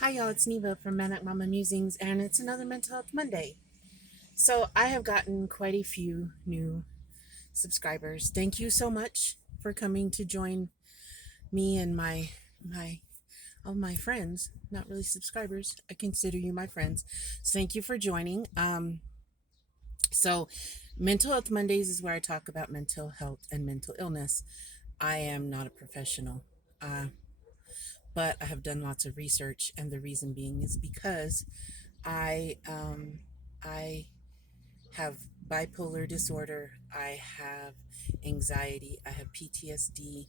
Hi, y'all. It's Neva from Manic Mama Musings, and it's another Mental Health Monday. So, I have gotten quite a few new subscribers. Thank you so much for coming to join me and my all my friends. Not really subscribers. I consider you my friends. So, thank you for joining. So, Mental Health Mondays is where I talk about mental health and mental illness. I am not a professional. Uh, but I have done lots of research, and the reason being is because I have bipolar disorder, I have anxiety, I have PTSD,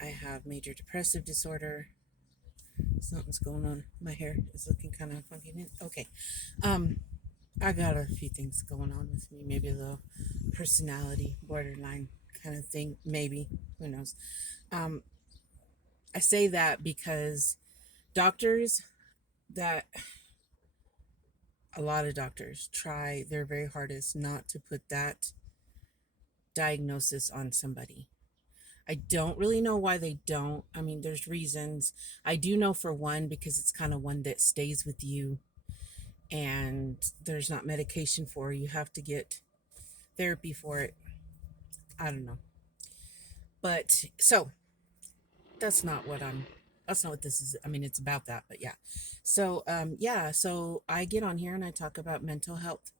I have major depressive disorder. Something's going on. My hair is looking kind of funky. Okay. Um, I got a few things going on with me. Maybe a little personality borderline kind of thing. Maybe. Who knows? Um, I say that because doctors that a lot of doctors try their very hardest not to put that diagnosis on somebody. I don't really know why they don't. I mean, there's reasons. I do know for one, because it's kind of one that stays with you and there's not medication for it. You have to get therapy for it. I don't know. But so that's not what that's not what this is. I mean, it's about that, but yeah. So I get on here and I talk about mental health.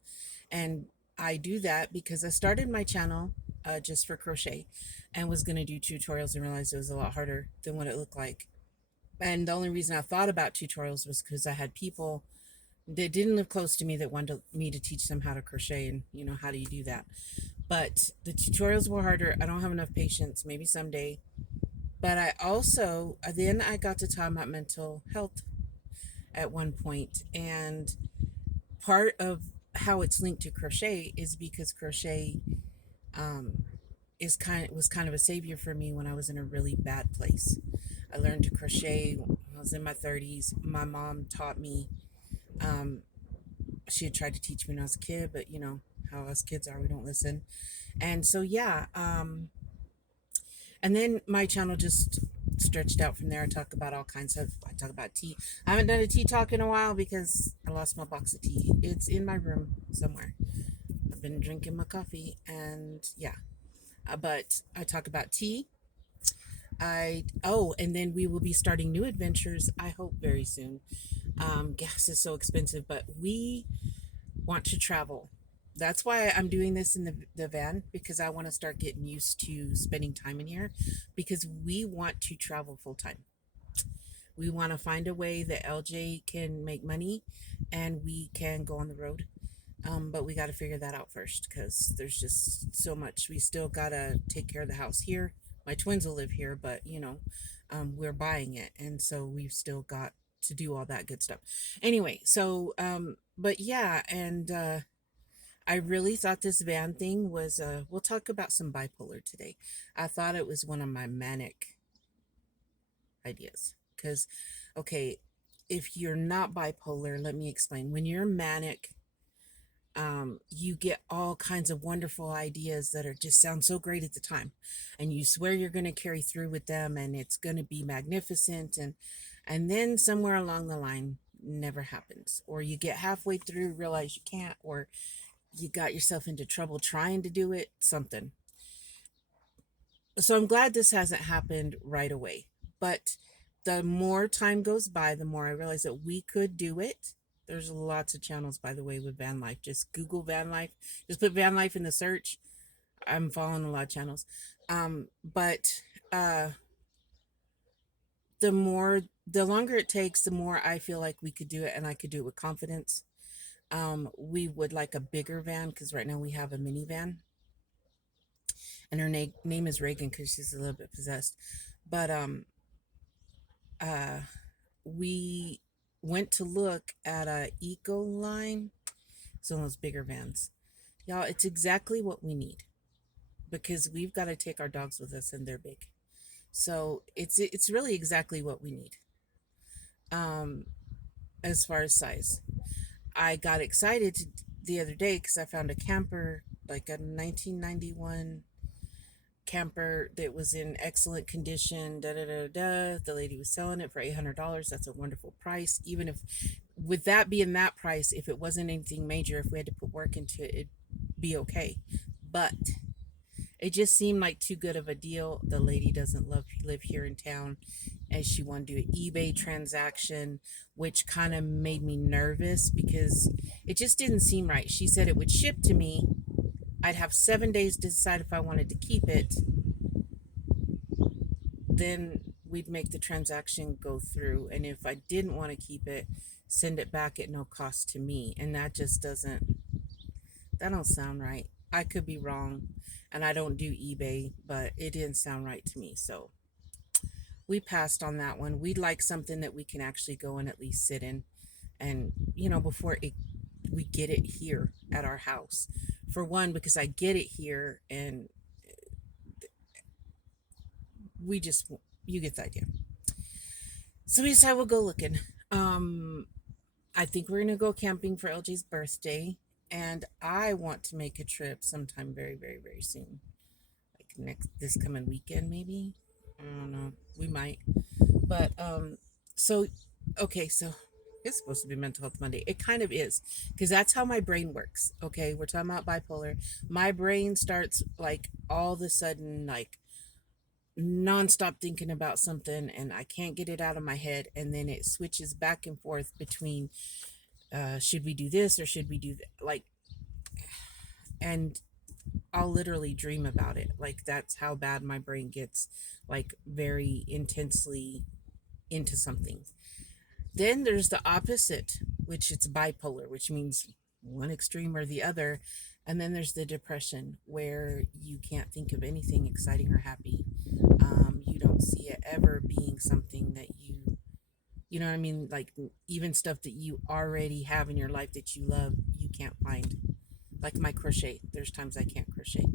And I do that because I started my channel just for crochet and was going to do tutorials and realized it was a lot harder than what it looked like. And the only reason I thought about tutorials was because I had people that didn't live close to me that wanted me to teach them how to crochet and, how do you do that. But the tutorials were harder. I don't have enough patience, maybe someday. But I also, then I got to talk about mental health at one point. And part of how it's linked to crochet is because crochet um, was kind of a savior for me when I was in a really bad place. I learned to crochet when I was in my 30s. My mom taught me. Um, she had tried to teach me when I was a kid, but how us kids are, we don't listen. And so and then my channel just stretched out from there. I talk about tea. I haven't done a tea talk in a while because I lost my box of tea. It's in my room somewhere. I've been drinking my coffee and yeah. But I talk about tea. And then we will be starting new adventures, I hope very soon. Gas is so expensive, but we want to travel. That's why I'm doing this in the van, because I want to start getting used to spending time in here, because we want to travel full time. We want to find a way that LJ can make money and we can go on the road. But we got to figure that out first, because there's just so much. We still got to take care of the house here. My twins will live here, but we're buying it. And so we've still got to do all that good stuff. Anyway, but yeah, and I really thought this van thing was, we'll talk about some bipolar today. I thought it was one of my manic ideas. Because, okay, if you're not bipolar, let me explain. When you're manic, you get all kinds of wonderful ideas that are just sound so great at the time, and you swear you're going to carry through with them, and it's going to be magnificent, and then somewhere along the line, never happens, or you get halfway through, realize you can't, or you got yourself into trouble trying to do it, something. So I'm glad this hasn't happened right away, but the more time goes by, the more I realize that we could do it. There's lots of channels, by the way, with van life. Just Google van life. Just put van life in the search. I'm following a lot of channels. But the more, the longer it takes, the more I feel like we could do it, and I could do it with confidence. We would like a bigger van, because right now we have a minivan, and her name is Reagan because she's a little bit possessed. But uh, we went to look at a eco line, so those bigger vans. Y'all, it's exactly what we need, because we've got to take our dogs with us, and they're big. So it's really exactly what we need. Um, as far as size, I got the other day because I found a camper, like a 1991 camper that was in excellent condition. Da da da da. The lady was selling it for $800. That's a wonderful price. Even if, with that being that price, if it wasn't anything major, if we had to put work into it, it'd be okay. But it just seemed like too good of a deal. The lady doesn't live here in town, and she wanted to do an eBay transaction, which kind of made me nervous because it just didn't seem right. She said it would ship to me. I'd have 7 days to decide if I wanted to keep it. Then we'd make the transaction go through. And if I didn't want to keep it, send it back at no cost to me. And that don't sound right. I could be wrong. And I don't do eBay, but it didn't sound right to me. So we passed on that one. We'd like something that we can actually go and at least sit in and, before we get it here at our house. For one, because I get it here and we just, you get the idea. So we decided we'll go looking. I think we're going to go camping for LJ's birthday. And I want to make a trip sometime very, very, very soon. Like this coming weekend, maybe. I don't know. We might. But so okay, so it's supposed to be Mental Health Monday. It kind of is, because that's how my brain works. Okay, we're talking about bipolar. My brain starts like all of a sudden like nonstop thinking about something, and I can't get it out of my head, and then it switches back and forth between should we do this or should we do that? Like, and I'll literally dream about it. Like, that's how bad my brain gets, like very intensely into something. Then there's the opposite, which it's bipolar, which means one extreme or the other. And then there's the depression, where you can't think of anything exciting or happy. You don't see it ever being something that you know what I mean? Like, even stuff that you already have in your life that you love, you can't find. Like my crochet. There's times I can't crochet.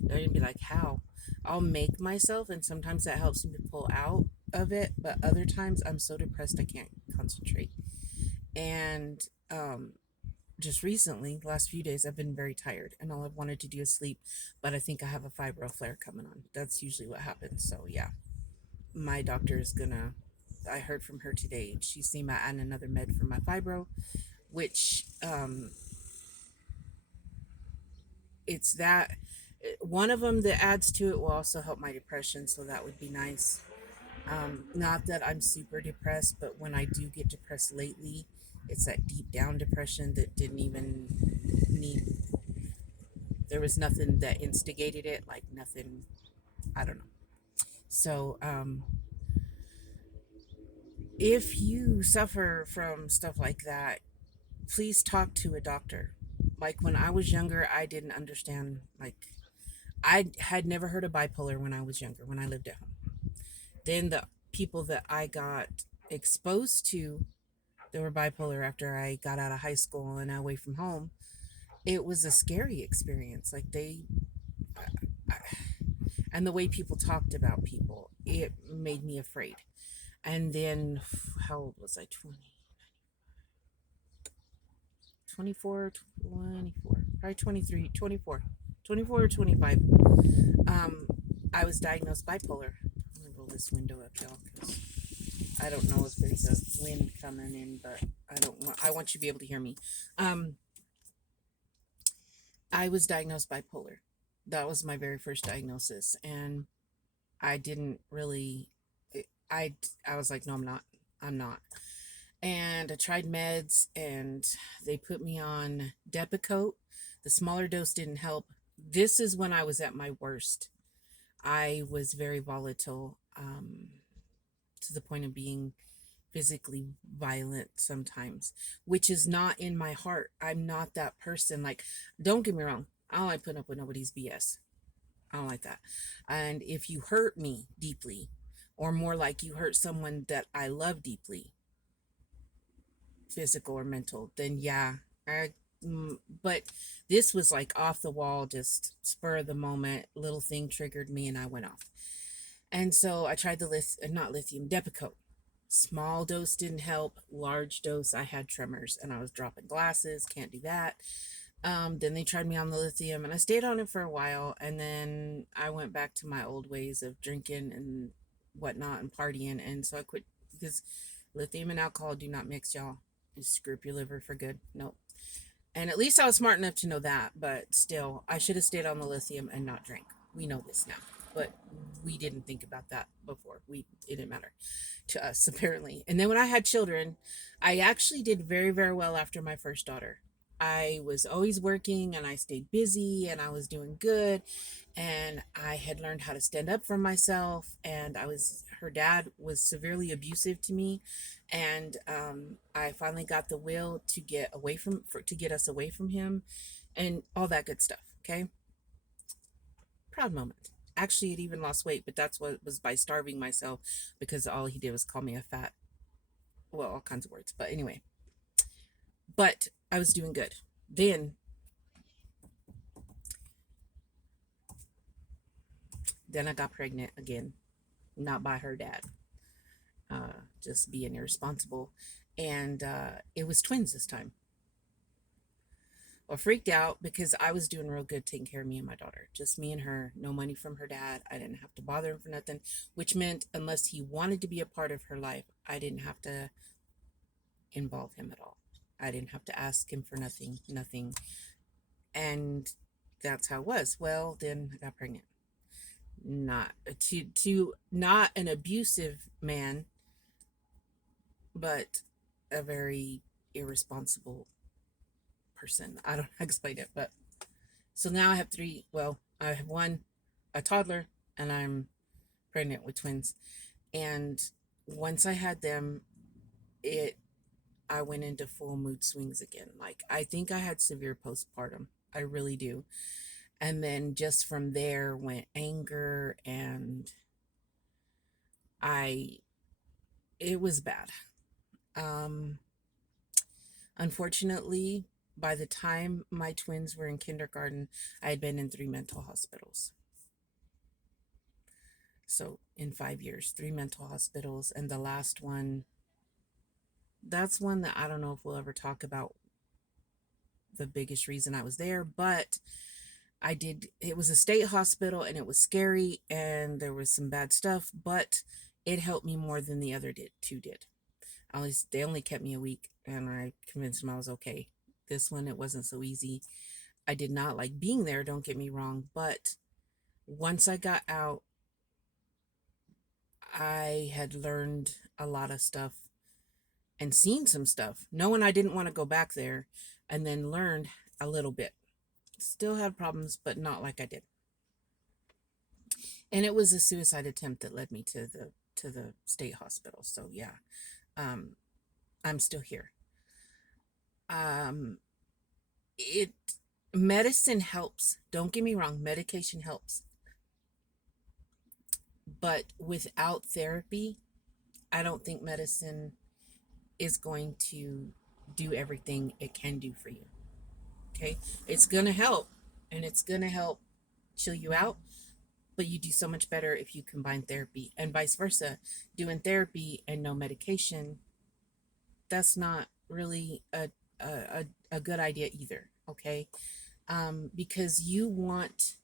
They'd be like, how? I'll make myself, and sometimes that helps me pull out of it. But other times I'm so depressed I can't concentrate. And just recently, last few days, I've been very tired, and all I've wanted to do is sleep. But I think I have a fibro flare coming on. That's usually what happens. So yeah, my doctor is gonna. I heard from her today. She's seen my add another med for my fibro, which it's that one of them that adds to it will also help my depression. So that would be nice. Not that I'm super depressed, but when I do get depressed lately, it's that deep down depression that didn't even need, there was nothing that instigated it, like nothing, I don't know. So, if you suffer from stuff like that, please talk to a doctor. Like when I was younger, I didn't understand, like, I had never heard of bipolar when I was younger, when I lived at home. Then the people that I got exposed to that were bipolar after I got out of high school and away from home, it was a scary experience. Like and the way people talked about people, it made me afraid. And then, how old was I? 20, 24, 24, probably 23, 24, 24 or 25. Um, I was diagnosed bipolar. I'm going to roll this window up, y'all, because I don't know if there's a wind coming in, but I want you to be able to hear me. I was diagnosed bipolar. That was my very first diagnosis. And I didn't really, I was like, no, I'm not. I'm not. And I tried meds, and they put me on Depakote. The smaller dose didn't help. This is when I was at my worst. I was very volatile, to the point of being physically violent sometimes, which is not in my heart. I'm not that person. Like, don't get me wrong. I don't like putting up with nobody's BS. I don't like that. And if you hurt me deeply, or more like you hurt someone that I love deeply, physical or mental, then yeah. But this was like off the wall, just spur of the moment. Little thing triggered me, and I went off. And so I tried not lithium, Depakote. Small dose didn't help. Large dose, I had tremors, and I was dropping glasses. Can't do that. Then they tried me on the lithium, and I stayed on it for a while, and then I went back to my old ways of drinking and whatnot and partying, and so I quit because lithium and alcohol do not mix, y'all. You screw up your liver for good. Nope. And at least I was smart enough to know that, but still, I should have stayed on the lithium and not drank. We know this now, but we didn't think about that before. It didn't matter to us apparently. And then when I had children, I actually did very, very well after my first daughter. I was always working and I stayed busy and I was doing good, and I had learned how to stand up for myself, and her dad was severely abusive to me, and I finally got the will to to get us away from him and all that good stuff. Okay, proud moment. Actually, it even lost weight, but that's what it was by starving myself, because all he did was call me a fat, well, all kinds of words. But anyway, but I was doing good. Then I got pregnant again, not by her dad, just being irresponsible. And it was twins this time. Well, freaked out because I was doing real good taking care of me and my daughter. Just me and her, no money from her dad. I didn't have to bother him for nothing, which meant unless he wanted to be a part of her life, I didn't have to involve him at all. I didn't have to ask him for nothing, nothing. And that's how it was. Well, then I got pregnant. Not to not an abusive man, but a very irresponsible person. I don't know how to explain it, but so now I have three. Well, I have one, a toddler, and I'm pregnant with twins. And once I had them, it I went into full mood swings again. Like, I think I had severe postpartum. I really do. And then just from there went anger, and I it was bad. Um Unfortunately, by the time my twins were in kindergarten, I had been in three mental hospitals. So in 5 years, three mental hospitals, and the last one, that's one that I don't know if we'll ever talk about the biggest reason I was there, but it was a state hospital and it was scary and there was some bad stuff, but it helped me more than the other two did. At least they only kept me a week and I convinced them I was okay. This one, it wasn't so easy. I did not like being there, don't get me wrong, but once I got out, I had learned a lot of stuff and seen some stuff, knowing I didn't want to go back there, and then learned a little bit. Still had problems, but not like I did. And it was a suicide attempt that led me to the state hospital. So yeah, um, I'm still here. Um, it Medicine helps. Don't get me wrong, medication helps, but without therapy, I don't think medicine is going to do everything it can do for you. Okay, it's gonna help, and it's gonna help chill you out, but you do so much better if you combine therapy, and vice versa. Doing therapy and no medication, that's not really a good idea either. Okay, because you want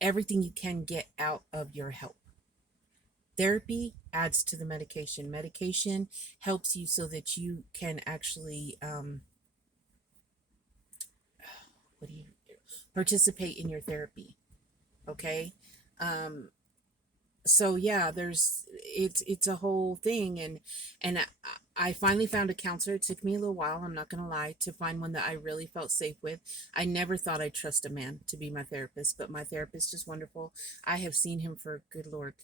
everything you can get out of your help. Therapy adds to the medication. Medication helps you so that you can actually what do you participate in your therapy. Okay, um, so yeah, it's a whole thing, and I finally found a counselor. It took me a little while, I'm not gonna lie, to find one that I really felt safe with. I never thought I'd trust a man to be my therapist, but my therapist is wonderful. I have seen him for, good lord,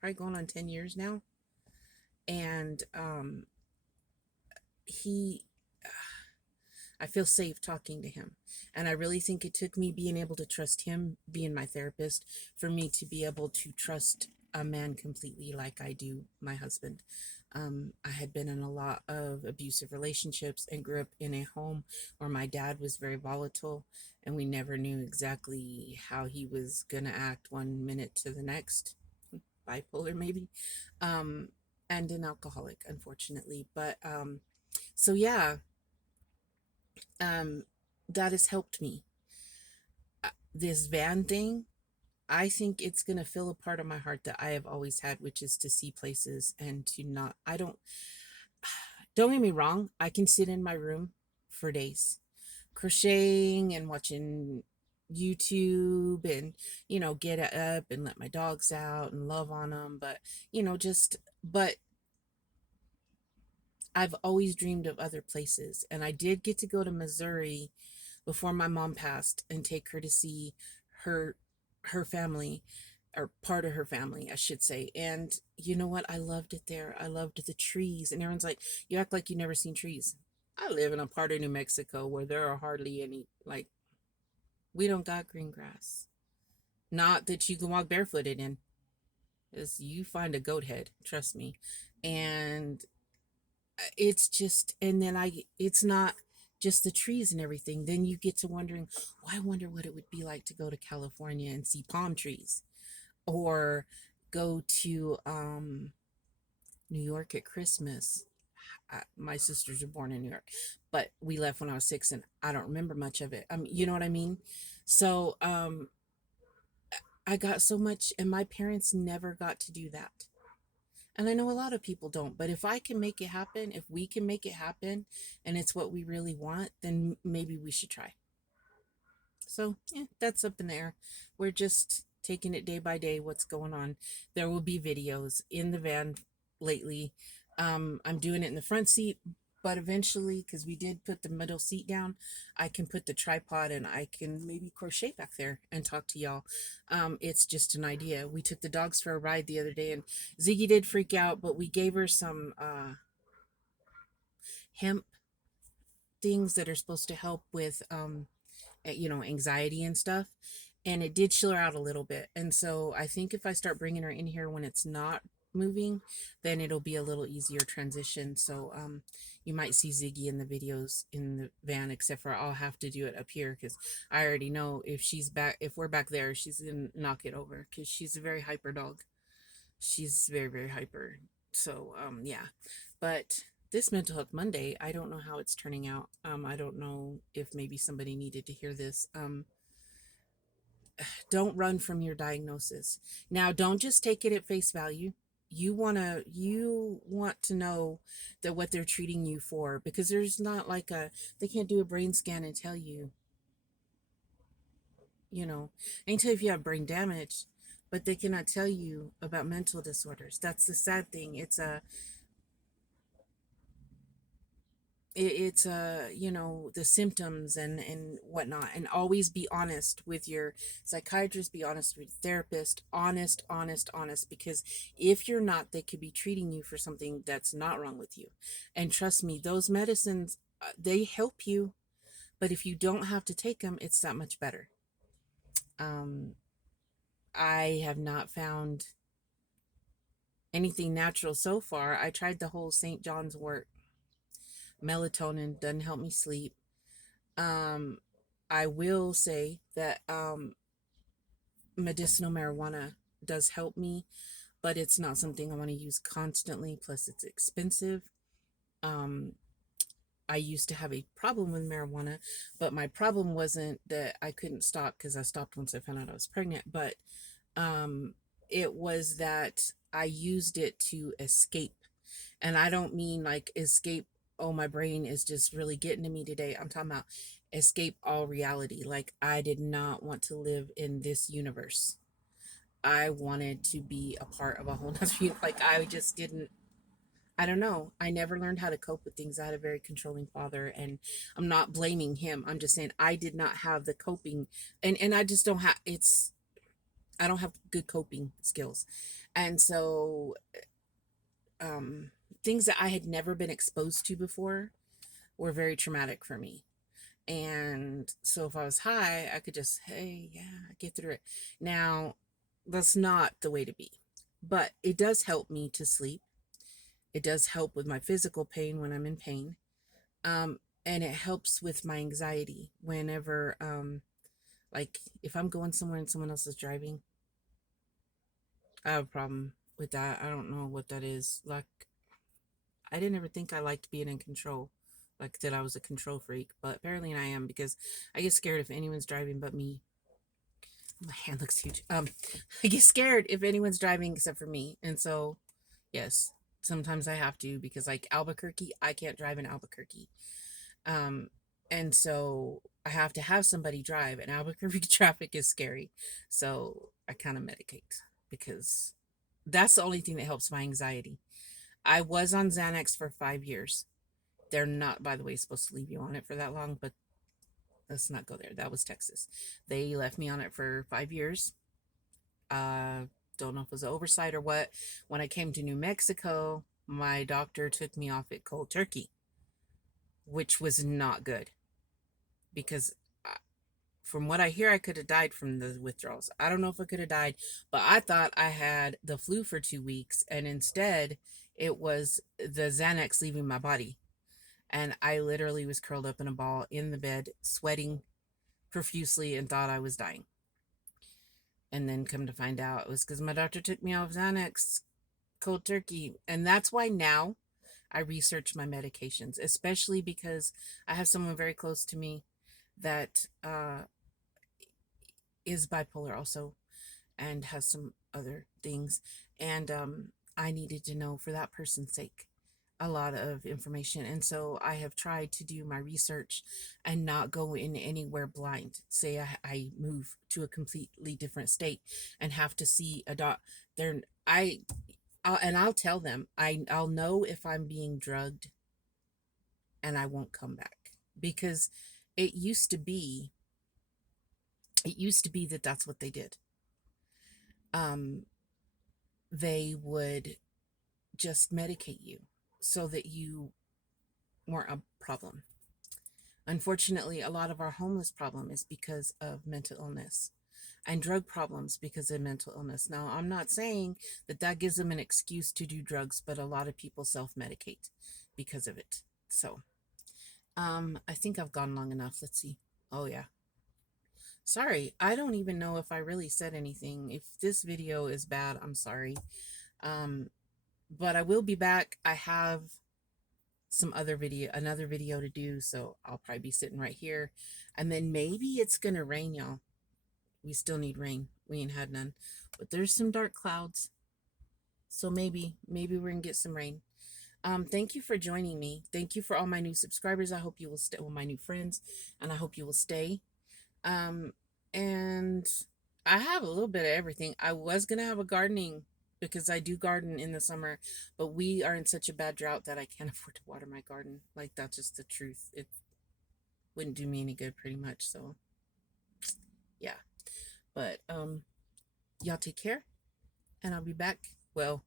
probably going on 10 years now, and he I feel safe talking to him. And I really think it took me being able to trust him being my therapist for me to be able to trust a man completely like I do my husband. I had been in a lot of abusive relationships and grew up in a home where my dad was very volatile, and we never knew exactly how he was going to act one minute to the next. Bipolar, maybe. And an alcoholic, unfortunately. But so, yeah, um, that has helped me. This van thing, I think it's going to fill a part of my heart that I have always had, which is to see places and to not, don't get me wrong, I can sit in my room for days crocheting and watching YouTube and, get up and let my dogs out and love on them. But, but I've always dreamed of other places. And I did get to go to Missouri before my mom passed and take her to see her her family, or part of her family, I should say. And you know what? I loved it there. I loved the trees. And everyone's like, you act like you never seen trees. I live in a part of New Mexico where there are hardly any, like, we don't got green grass. Not that you can walk barefooted in. Is you find a goat head, trust me. And it's just, and then it's not just the trees and everything. Then you get to wondering, well, I wonder what it would be like to go to California and see palm trees, or go to New York at Christmas. My sisters were born in New York, but we left when I was 6, and I don't remember much of it. You know what I mean? So I got so much, and my parents never got to do that. And I know a lot of people don't, but if I can make it happen, if we can make it happen, and it's what we really want, then maybe we should try. So, yeah, that's up in the air. We're just taking it day by day, what's going on. There will be videos in the van lately. I'm doing it in the front seat, but eventually, because we did put the middle seat down, I can put the tripod and I can maybe crochet back there and talk to y'all. It's just an idea. We took the dogs for a ride the other day, and Ziggy did freak out, but we gave her some hemp things that are supposed to help with anxiety and stuff, and it did chill her out a little bit. And so I think if I start bringing her in here when it's not moving, then it'll be a little easier transition. So you might see Ziggy in the videos in the van, except for I'll have to do it up here because I already know if we're back there, she's gonna knock it over because she's a very hyper dog. She's very, very hyper. So yeah. But this Mental Health Monday, I don't know how it's turning out. I don't know if maybe somebody needed to hear this. Don't run from your diagnosis. Now, don't just take it at face value. You want to know that what they're treating you for, because there's not like they can't do a brain scan and tell you, they can tell if you have brain damage, but they cannot tell you about mental disorders. That's the sad thing. It's the symptoms and whatnot. And always be honest with your psychiatrist, be honest with your therapist, honest, honest, honest, because if you're not, they could be treating you for something that's not wrong with you. And trust me, those medicines, they help you, but if you don't have to take them, it's that much better. um I have not found anything natural so far. I tried the whole St. John's wort. Melatonin doesn't help me sleep. um I will say that medicinal marijuana does help me, but it's not something I want to use constantly. Plus, it's expensive. Um, I used to have a problem with marijuana, but my problem wasn't that I couldn't stop, because I stopped once I found out I was pregnant, but um, it was that I used it to escape. And I don't mean like escape, oh, my brain is just really getting to me today. I'm talking about escape all reality. Like, I did not want to live in this universe. I wanted to be a part of a whole nother universe. Like, I just didn't, I don't know. I never learned how to cope with things. I had a very controlling father, and I'm not blaming him. I'm just saying I did not have the coping, and I just don't have, I don't have good coping skills. And so um things that I had never been exposed to before were very traumatic for me. And so if I was high, I could just, hey, yeah, get through it. Now, that's not the way to be. But it does help me to sleep. It does help with my physical pain when I'm in pain. Um, and it helps with my anxiety whenever, like, if I'm going somewhere and someone else is driving, I have a problem with that. I don't know what that is. Like, I didn't ever think I liked being in control. like that I was a control freak, but apparently I am because I get scared if anyone's driving but me. My hand looks huge. I get scared if anyone's driving except for me, and so yes, sometimes I have to because like Albuquerque, I can't drive in Albuquerque. Um, and so I have to have somebody drive, and Albuquerque traffic is scary. So I kind of medicate because that's the only thing that helps my anxiety. I was on Xanax for 5 years. They're not, by the way, supposed to leave you on it for that long, but let's not go there. That was Texas. They left me on it for 5 years. Don't know if it was an oversight or what. When I came to New Mexico, my doctor took me off it cold turkey, which was not good because from what I hear, I could have died from the withdrawals. I don't know if I could have died, but I thought I had the flu for 2 weeks, and instead, it was the Xanax leaving my body. And I literally was curled up in a ball in the bed, sweating profusely, and thought I was dying. And then come to find out, it was because my doctor took me off Xanax cold turkey. And that's why now I research my medications, especially because I have someone very close to me that is bipolar also and has some other things. And I needed to know for that person's sake a lot of information. And so I have tried to do my research and not go in anywhere blind. Say I move to a completely different state and have to see a doc. There, I'll tell them I'll know if I'm being drugged, and I won't come back because it used to be that that's what they did. Um, they would just medicate you so that you weren't a problem. Unfortunately, a lot of our homeless problem is because of mental illness and drug problems because of mental illness. Now, I'm not saying that that gives them an excuse to do drugs, but a lot of people self-medicate because of it. So, I think I've gone long enough. Let's see. Oh yeah. Sorry, I don't even know if I really said anything. If this video is bad, I'm sorry. Um, but I will be back. I have another video to do, so I'll probably be sitting right here. And then maybe it's gonna rain, y'all. We still need rain. We ain't had none. But there's some dark clouds. So maybe we're gonna get some rain. Thank you for joining me. Thank you for all my new subscribers. I hope you will stay, well, my new friends, and I hope you will stay. And I have a little bit of everything. I was gonna have a gardening because I do garden in the summer, but we are in such a bad drought that I can't afford to water my garden. Like, that's just the truth. It wouldn't do me any good pretty much. So yeah. But y'all take care, and I'll be back. Well,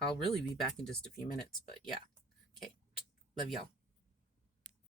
I'll really be back in just a few minutes, but yeah. Okay. Love y'all.